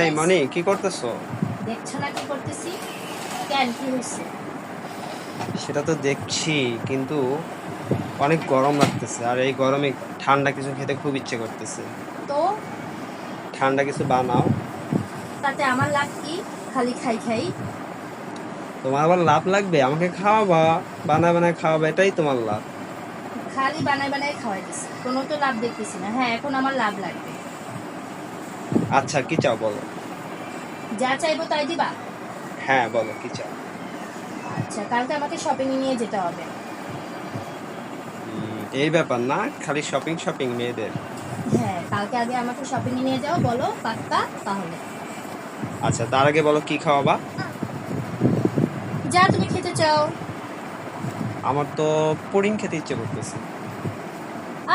এই মনি কি করতেছো? দেখছো না কি করতেছি? কেন, কি হয়েছে? সেটা তো দেখছি, কিন্তু অনেক গরম লাগতেছে, আর এই গরমে ঠান্ডা কিছু খেতে খুব ইচ্ছে করতেছে। তো ঠান্ডা কিছু বানাও। তাতে আমার লাভ কি? খালি খাই খাই। তোমার আবার লাভ লাগবে? আমাকে খাওয়াবা, বানায় বানায় খাওয়াবা, এটাই তোমার লাভ। খালি বানায় বানায় খাওয়াইতেছি, কোনো তো লাভ দেখতেছি না। হ্যাঁ, এখন আমার লাভ লাগবে। আচ্ছা, কি চাও বলো। যা চাইবো তাই দিবা? হ্যাঁ বলো, কি চাও। আচ্ছা, কালকে আমাকে শপিং এ নিয়ে যেতে হবে। এই ব্যাপার না, খালি শপিং শপিং মেয়েদের। হ্যাঁ, কালকে আগে আমাকে শপিং এ নিয়ে যাও, বলো পাক্কা তাহলে। আচ্ছা, তার আগে বলো কি খাওয়াবা। যা তুমি খেতে চাও। আমার তো পুডিং খেতে ইচ্ছে করতেছে।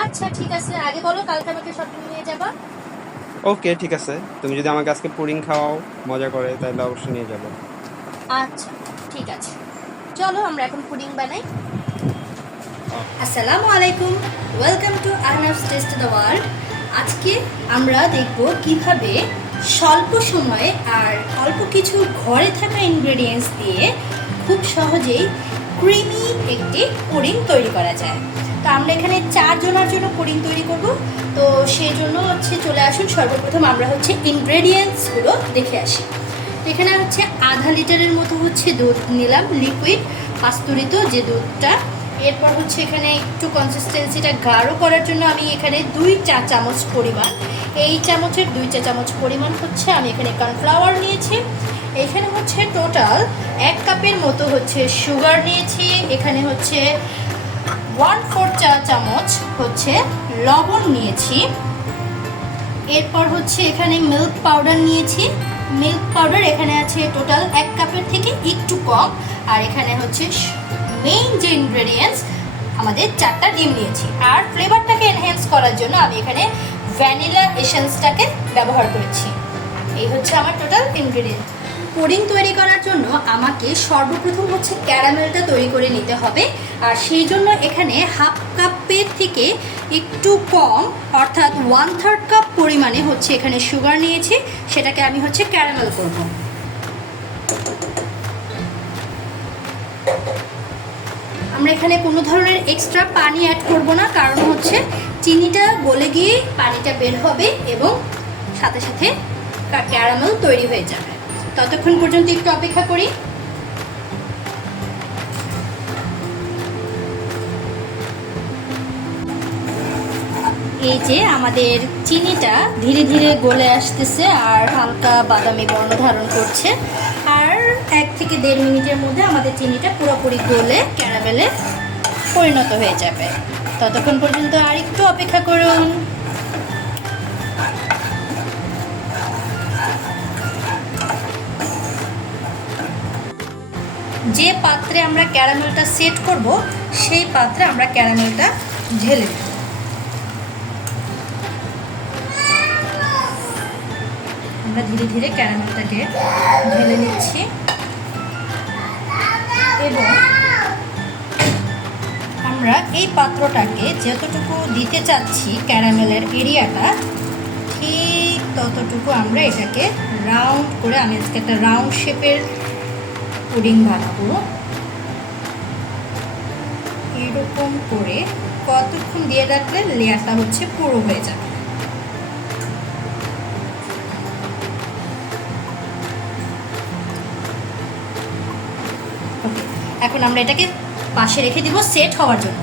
আচ্ছা ঠিক আছে, আগে বলো কালকে আমাকে শপিং নিয়ে যাবা। ওকে, ঠিক আছে, তুমি যদি আমাকে আজকে পুডিং খাওয়াও মজা করে, তাহলে অবশ্যই নিয়ে যাবো। আচ্ছা ঠিক আছে, চলো আমরা এখন পুডিং বানাই। আসসালামু আলাইকুম, welcome to Ahnaf's taste the world. আজকে আমরা দেখব কিভাবে স্বল্প সময়ে আর অল্প কিছু ঘরে থাকা ইনগ্রেডিয়েন্টস দিয়ে খুব সহজেই ক্রিমি একটি পুডিং তৈরি করা যায়। তো আমরা এখানে 4 জনের জন্য পুডিং তৈরি করব। তো সেই জন্য চলে আসুন, সর্বপ্রথম আমরা ইনগ্রেডিয়েন্টসগুলো দেখে আসি। এখানে আধা লিটারের মতো দুধ নিলাম, লিকুইড পাস্তুরিত যে দুধটা। এরপর এখানে একটু কনসিস্টেন্সিটা গাঢ় করার জন্য আমি এখানে 2 চা চামচ পরিমাণ, এই চামচের 2 চা চামচ পরিমাণ আমি এখানে কর্নফ্লাওয়ার নিয়েছি। এখানে টোটাল 1 কাপের মতো সুগার নিয়েছি। এখানে 1/4 চা চামচ লবণ নিয়েছি। এরপর এখানে মিল্ক পাউডার নিয়েছি। মিল্ক পাউডার এখানে আছে টোটাল 1 কাপের থেকে একটু কম। আর এখানে মেইন যে ইনগ্রেডিয়েন্টস, আমাদের 4টা ডিম নিয়েছি। আর ফ্লেভারটাকে এনহ্যান্স করার জন্য আমি এখানে ভ্যানিলা এসেন্সটাকে ব্যবহার করেছি। এই আমার টোটাল ইনগ্রেডিয়েন্ট। পুডিং তৈরি করার জন্য আমাকে সর্বপ্রথম ক্যারামেলটা তৈরি করে নিতে হবে। আর সেই জন্য এখানে হাফ কাপের থেকে একটু কম, অর্থাৎ 1/3 কাপ পরিমাণে এখানে সুগার নিয়েছি। সেটাকে আমি ক্যারামেল করব। আমরা এখানে কোনো ধরনের এক্সট্রা পানি অ্যাড করব না, কারণ চিনিটা গলে গিয়ে পানিটা বের হবে এবং সাথে সাথে ক্যারামেল তৈরি হয়ে যাবে। ততক্ষণ পর্যন্ত একটু অপেক্ষা করি। এই যে আমাদের চিনিটা ধীরে ধীরে গলে আসতেছে আর হালকা বাদামি বর্ণ ধারণ করছে। আর 1 থেকে 1.5 মিনিটের মধ্যে আমাদের চিনিটা পুরোপুরি গলে ক্যারামেলে পরিণত হয়ে যাবে। ততক্ষণ পর্যন্ত আর একটু অপেক্ষা করুন। যে পাত্রে আমরা ক্যারামেলটা সেট করব, সেই পাত্রে আমরা ক্যারামেলটা ঢেলে দেব। আমরা ধীরে ধীরে ক্যারামেলটাকে ঢেলে নিচ্ছি এবং আমরা এই পাত্রটাকে যতটুকু দিতে চাচ্ছি ক্যারামেলের এরিয়াটা, ঠিক ততটুকু আমরা এটাকে রাউন্ড করে, আমি আজকে একটা রাউন্ড শেপের পুডিং বানাবো। এরকম করে কতক্ষণ দিয়ে রাখলে লেয়ারটা পুরো হয়ে যাবে। এখন আমরা এটাকে পাশে রেখে দিব সেট হওয়ার জন্য।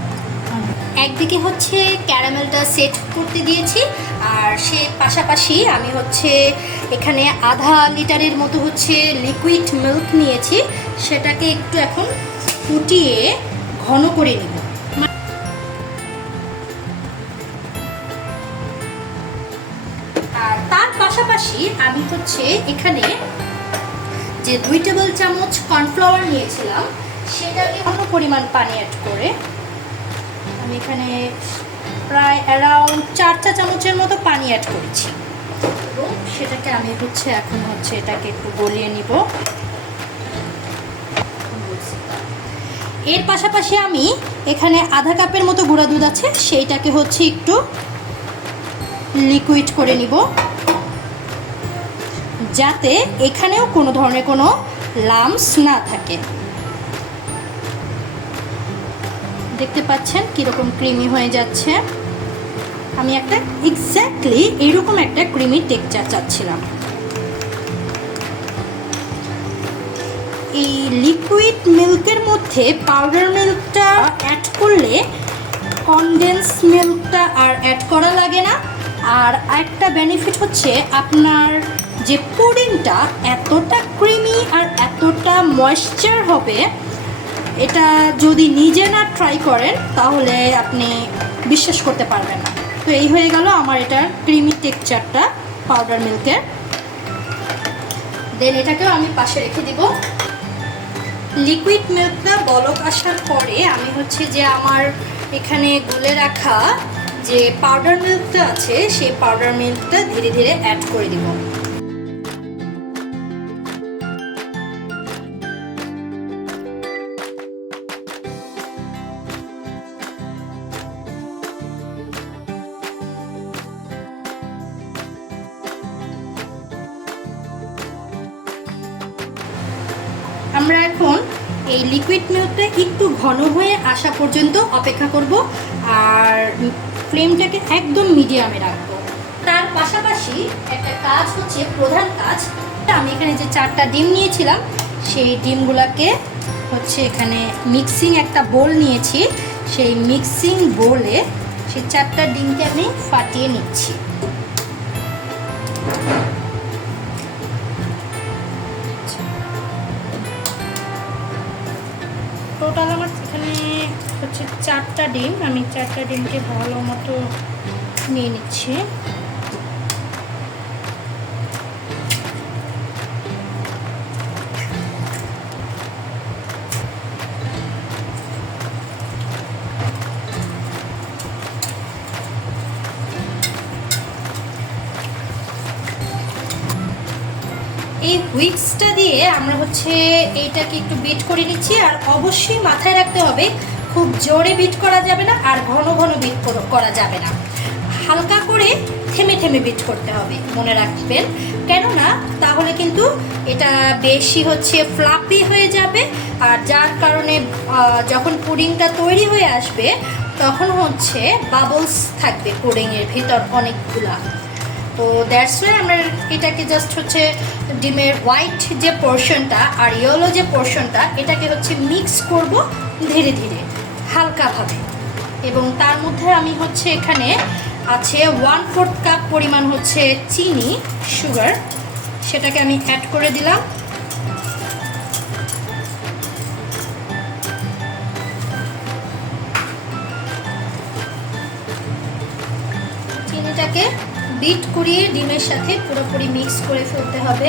একদিকে ক্যারামেলটা সেট করতে দিয়েছি, আর সে পাশাপাশি আমি এখানে আধা লিটারের মতো লিকুইড মিল্ক নিয়েছি। সেটাকে একটু এখন ফুটিয়ে ঘন করে নিব। আর তার পাশাপাশি আমি এখানে যে 2 টেবিল চামচ কর্নফ্লাওয়ার নিয়েছিলাম, সেটাকে অন্য পরিমাণ পানি অ্যাড করে আমি এখানে প্রায় অ্যারাউন্ড 4 চা চামচের মতো পানি অ্যাড করেছি। এবং সেটাকে আমি এখন এটাকে একটু গলিয়ে নিব। এর পাশাপাশি আমি এখানে আধা কাপের মতো গুঁড়া দুধ আছে, সেইটাকে একটু লিকুইড করে নিব। যাতে এখানেও কোনো ধরনের কোনো লাম্পস না থাকে। দেখতে পাচ্ছেন কীরকম ক্রিমি হয়ে যাচ্ছে। আমি একটা এক্স্যাক্টলি এরকম একটা ক্রিমি টেক্সচার চাচ্ছিলাম। এই লিকুইড মিল্কের মধ্যে পাউডার মিল্কটা অ্যাড করলে কনডেন্স মিল্কটা আর অ্যাড করা লাগে না। আর একটা বেনিফিট হচ্ছে আপনার যে পুডিংটা এতটা ক্রিমি আর এতটা ময়েশ্চার হবে, এটা যদি নিজে না ট্রাই করেন তাহলে আপনি বিশ্বাস করতে পারবেন না। তো এই হয়ে গেল আমার এটার ক্রিমি টেক্সচারটা পাউডার মিল্কের। দেন এটাকেও আমি পাশে রেখে দিব। লিকুইড মিল্কটা বলক আসার পরে আমি হচ্ছে যে আমার এখানে গুলে রাখা যে পাউডার মিল্কটা আছে সেই পাউডার মিল্কটা ধীরে ধীরে অ্যাড করে দিব। আমরা এখন এই লিকুইড মিল্কটা একটু ঘন হয়ে আসা পর্যন্ত অপেক্ষা করব আর ফ্লেমটাকে একদম মিডিয়ামে রাখবো। তার পাশাপাশি একটা কাজ হচ্ছে, প্রধান কাজ, আমি এখানে যে 4টা ডিম নিয়েছিলাম সেই ডিমগুলোকে হচ্ছে এখানে মিক্সিং একটা বোল নিয়েছি, সেই মিক্সিং বোলে সেই 4টা ডিমকে আমি ফাটিয়ে নিচ্ছি। টোটাল আমার এখানে হচ্ছে 4টা ডিম, আমি 4টা ডিমকে ভালো মতো নিয়ে নিচ্ছি। এই হুইক্সটা দিয়ে আমরা হচ্ছে এইটাকে একটু বিট করে নিচ্ছি। আর অবশ্যই মাথায় রাখতে হবে খুব জোরে বিট করা যাবে না আর ঘন ঘন বিট করা যাবে না, হালকা করে থেমে থেমে বিট করতে হবে, মনে রাখবেন। কেননা তাহলে কিন্তু এটা বেশি হচ্ছে ফ্লাপি হয়ে যাবে আর যার কারণে যখন পুডিংটা তৈরি হয়ে আসবে তখন হচ্ছে বাবলস থাকবে পুডিংয়ের ভিতর অনেকগুলা। তো দ্যাটস ওয়াই আমরা এটাকে জাস্ট হচ্ছে ডিমের হোয়াইট যে পোর্শনটা আর ইয়েলো যে পোর্শনটা এটাকে হচ্ছে মিক্স করব ধীরে ধীরে হালকাভাবে। এবং তার মধ্যে আমি হচ্ছে এখানে আছে 1/4 কাপ পরিমাণ হচ্ছে চিনি, সুগার, সেটাকে আমি অ্যাড করে দিলাম। চিনিটাকে বিট করিয়ে ডিমের সাথে পুরোপুরি মিক্স করে ফেলতে হবে।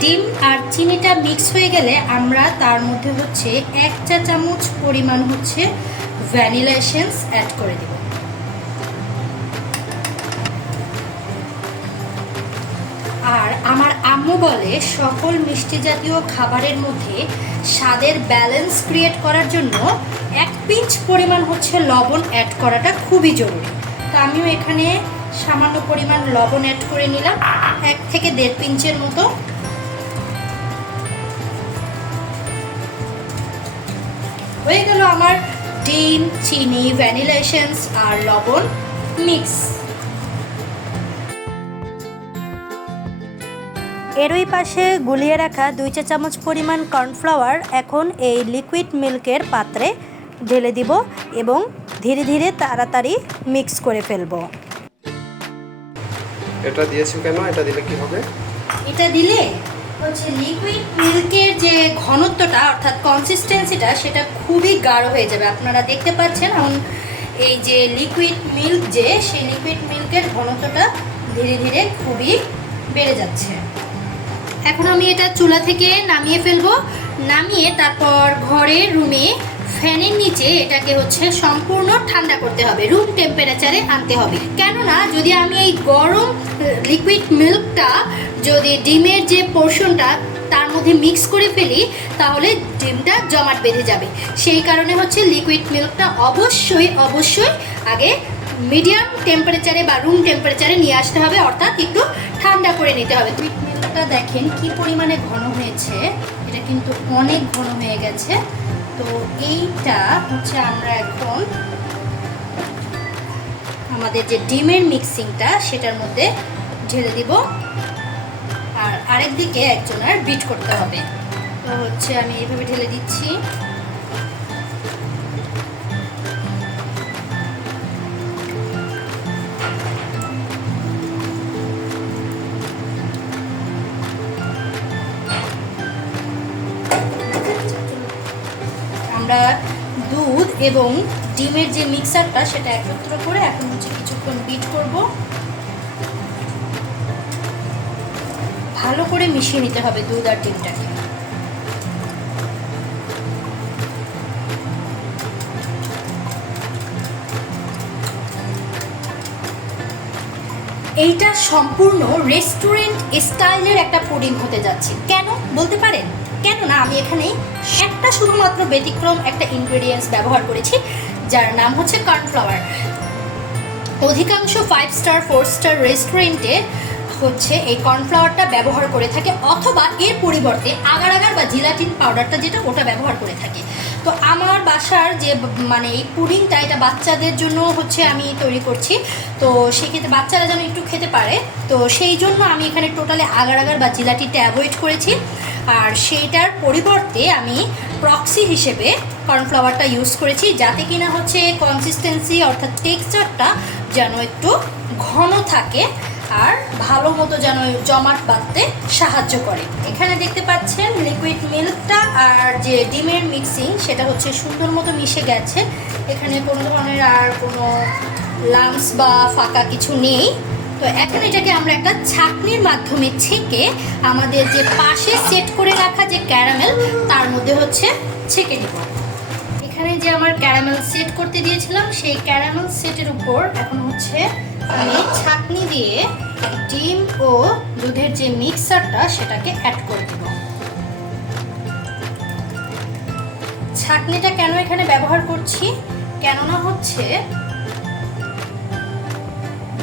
ডিম আর চিনিটা মিক্স হয়ে গেলে আমরা তার মধ্যে হচ্ছে 1 চা চামচ পরিমাণ হচ্ছে ভ্যানিলা এসেন্স অ্যাড করে দেব। আর আমার আম্মু বলে সকল মিষ্টি জাতীয় খাবারের মধ্যে স্বাদের ব্যালেন্স ক্রিয়েট করার জন্য 1 পিঞ্চ পরিমাণ হচ্ছে লবণ অ্যাড করাটা খুবই জরুরি। তো আমিও এখানে সামান্য পরিমাণ লবণ অ্যাড করে নিলাম, 1 থেকে 1.5 পিঞ্চের মতো। হয়ে গেল আমার ডিম, চিনি, ভ্যানিলা এসেন্স আর লবণ মিক্স। এরই পাশে গুলিয়ে রাখা 2 চা চামচ পরিমাণ কর্নফ্লাওয়ার এখন এই লিকুইড মিল্কের পাত্রে ঢেলে দিব এবং ধীরে ধীরে তাড়াতাড়ি মিক্স করে ফেলবো। এটা দিয়েছো কেন? এটা দিলে কি হবে? এটা দিলে হচ্ছে লিকুইড মিল্কের যে ঘনত্বটা অর্থাৎ কনসিস্টেন্সিটা সেটা খুবই গাঢ় হয়ে যাবে। আপনারা দেখতে পাচ্ছেন এখন এই যে লিকুইড মিল্ক যে সেই লিকুইড মিল্কের ঘনত্বটা ধীরে ধীরে খুবই বেড়ে যাচ্ছে। এখন আমি এটা চুলা থেকে নামিয়ে ফেলবো। নামিয়ে তারপর ঘরের রুমে ফ্যানের নিচে এটাকে হচ্ছে সম্পূর্ণ ঠান্ডা করতে হবে, রুম টেম্পারেচারে আনতে হবে। কেননা যদি আমি এই গরম লিকুইড মিল্কটা যদি ডিমের যে পোর্শনটা তার মধ্যে মিক্স করে ফেলি তাহলে ডিমটা জমাট বেঁধে যাবে। সেই কারণে হচ্ছে লিকুইড মিল্কটা অবশ্যই আগে মিডিয়াম টেম্পারেচারে বা রুম টেম্পারেচারে নিয়ে আসতে হবে, অর্থাৎ একটু ঠান্ডা করে নিতে হবে। হুইট মিল্কটা দেখেন কি পরিমাণে ঘন হয়েছে, এটা কিন্তু অনেক ঘন হয়ে গেছে। তো এইটা হচ্ছে আমরা এখন আমাদের যে ডিমের মিক্সিংটা সেটার মধ্যে ঢেলে দিব, আর আরেক দিকে একজনের বিট করতে হবে। তো হচ্ছে আমি এইভাবে ঢেলে দিচ্ছি। আমরা দুধ এবং ডিমের যে মিক্সারটা সেটা একত্র করে এখন হচ্ছে কিছুক্ষণ বিট করব। ভালো করে মিশিয়ে নিতে হবে দুধ আর ডিমটাকে। এইটা সম্পূর্ণ রেস্টুরেন্ট স্টাইলের একটা পুডিং হতে যাচ্ছে। কেন বলতে পারেন? কেন না, আমি এখানে একটা শুধুমাত্র ব্যতিক্রম একটা ইনগ্রেডিয়েন্টস ব্যবহার করেছি, যার নাম হচ্ছে কর্নফ্লাওয়ার। অধিকাংশ 5 স্টার 4 স্টার রেস্টুরেন্টে হচ্ছে এই কর্নফ্লাওয়ারটা ব্যবহার করে থাকে, অথবা এর পরিবর্তে আগার আগার বা জিলাটিন পাউডারটা যেটা ওটা ব্যবহার করে থাকে। তো আমার বাসার যে মানে এই পুডিংটা, এটা বাচ্চাদের জন্য হচ্ছে আমি তৈরি করছি, তো সেক্ষেত্রে বাচ্চারা যেন একটু খেতে পারে, তো সেই জন্য আমি এখানে টোটালি আগার আগার বা জিলাটিনটা অ্যাভয়েড করেছি। আর সেইটার পরিবর্তে আমি প্রক্সি হিসেবে কর্নফ্লাওয়ারটা ইউজ করেছি, যাতে কিনা হচ্ছে কনসিস্টেন্সি অর্থাৎ টেক্সচারটা যেন একটু ঘন থাকে আর ভালো মতো যেন জমাট বাঁধতে সাহায্য করে। এখানে দেখতে পাচ্ছেন লিকুইড মিল্কটা আর যে ডিমের মিক্সিং সেটা হচ্ছে সুন্দর মতো মিশে গেছে। এখানে কোনো ধরনের আর কোনো লাম্পস বা ফাঁকা কিছু নেই। তো এখন এটাকে আমরা একটা ছাঁকনির মাধ্যমে ছেঁকে আমাদের যে পাশে সেট করে রাখা যে ক্যারামেল তার মধ্যে হচ্ছে ছেঁকে নেব। এখানে যে আমার ক্যারামেল সেট করতে দিয়েছিলাম সেই ক্যারামেল সেটের উপর এখন হচ্ছে আমি ছাঁকনি দিয়ে ডিম ও দুধের যে মিক্সারটা সেটাকে অ্যাড করে দেব। ছাঁকনিটা কেন এখানে ব্যবহার করছি? কেননা হচ্ছে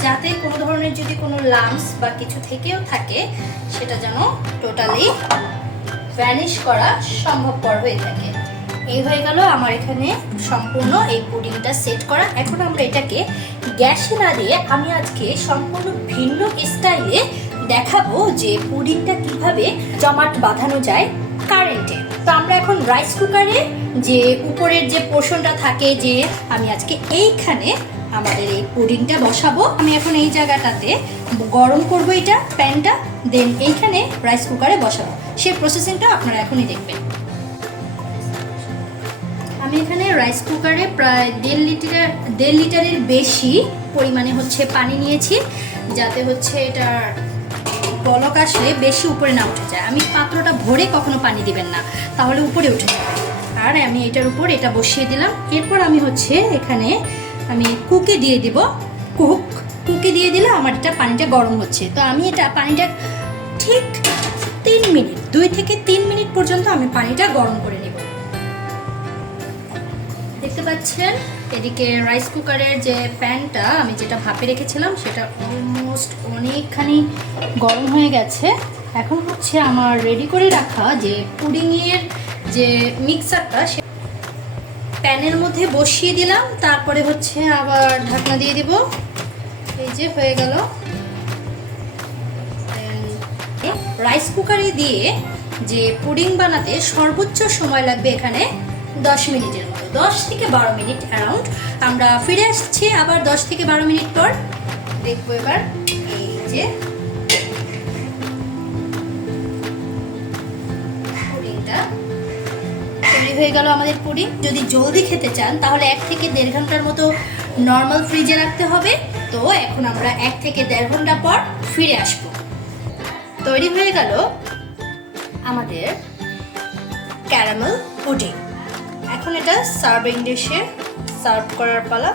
যাতে কোনো ধরনের যদি কোনো লাম্পস বা কিছু থেকেও থাকে সেটা যেন টোটালি ভ্যানিশ করা সম্ভবপর হয়ে থাকে। এই হয়ে গেল আমার এখানে সম্পূর্ণ এই পুডিংটা সেট করা। এখন আমরা এটাকে গ্যাসে না দিয়ে আমি আজকে সম্পূর্ণ ভিন্ন স্টাইলে দেখাবো যে পুডিংটা কিভাবে জমাট বাঁধানো যায় কারেন্টে। তো আমরা এখন রাইস কুকারে যে উপরের যে পোর্শনটা থাকে, যে আমি আজকে এইখানে আমাদের এই পুডিংটা বসাবো। আমি এখন এই জায়গাটাতে গরম করব এটা প্যানটা, দেন এইখানে রাইস কুকারে বসাবো। সেই প্রসেসিংটা আপনারা এখনই দেখবেন। আমি এখানে রাইস কুকারে প্রায় 1.5 লিটারের বেশি পরিমাণে হচ্ছে পানি নিয়েছি, যাতে হচ্ছে এটা বলক আসলে বেশি উপরে না উঠে যায়। আমি পাত্রটা ভরে কখনো পানি দিবেন না, তাহলে উপরে উঠে যাবে। আর আমি এটার উপর এটা বসিয়ে দিলাম। এরপর আমি হচ্ছে এখানে আমি কুকে দিয়ে দিব। কুকে দিয়ে দিলে আমার এটা পানিটা গরম হচ্ছে। তো আমি এটা পানিটা ঠিক 3 মিনিট 2 থেকে 3 মিনিট পর্যন্ত আমি পানিটা গরম করে নেব। দেখতে পাচ্ছেন এদিকে রাইস কুকারের যে প্যানটা আমি যেটা ভাপে রেখেছিলাম সেটা অলমোস্ট অনেকখানি গরম হয়ে গেছে। এখন হচ্ছে আমার রেডি করে রাখা যে পুডিংয়ের যে মিক্সারটা সে প্যানের মধ্যে বসিয়ে দিলাম। তারপরে হচ্ছে আবার ঢাকনা দিয়ে দিব। এই যে হয়ে গেল। রাইস কুকারে দিয়ে যে পুডিং বানাতে সর্বোচ্চ সময় লাগবে এখানে 10 মিনিটের মতো, 10 থেকে 12 মিনিট অ্যারাউন্ড। আমরা ফিরে আসছি আবার 10 থেকে 12 মিনিট পর। দেখবো এবার এই যে পুডিংটা তৈরি হয়ে গেল আমাদের পুডিং। যদি জলদি খেতে চান তাহলে 1 থেকে 1.5 ঘন্টার মতো নর্মাল ফ্রিজে রাখতে হবে। তো এখন আমরা 1 থেকে 1.5 ঘন্টা পর ফিরে আসব। তৈরি হয়ে গেল আমাদের ক্যারামেল পুডিং। এখন এটা সার্ভিং ডিশে সার্ভ করার পালা।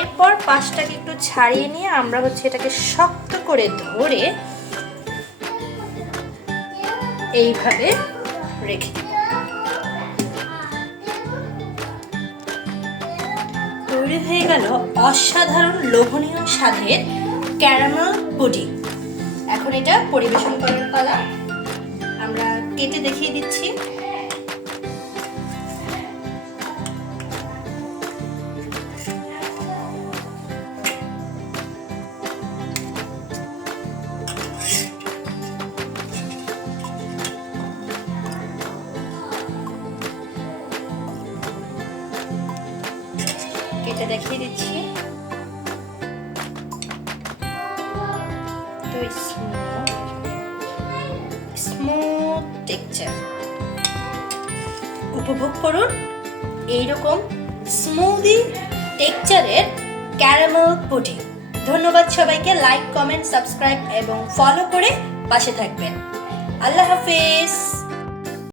এরপর পাশটাকে একটু ছাড়িয়ে নিয়ে আমরা হচ্ছে এটাকে শক্ত করে ধরে এইভাবে রেখে দেব। তৈরি হয়ে গেল অসাধারণ লোভনীয় স্বাদের ক্যারামেল পুডিং। এখন এটা পরিবেশন করার পালা। আমরা কেটে দেখিয়ে দিচ্ছি। কেটে দেখিয়ে দিচ্ছি। তো স্মুথ টেক্সচার উপভোগ করুন এইরকম স্মুদি টেক্সচারের ক্যারামেল পুডিং। ধন্যবাদ সবাইকে। লাইক, কমেন্ট, সাবস্ক্রাইব এবং ফলো করে পাশে থাকবেন। আল্লাহ হাফেজ।